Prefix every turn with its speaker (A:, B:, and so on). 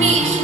A: beach.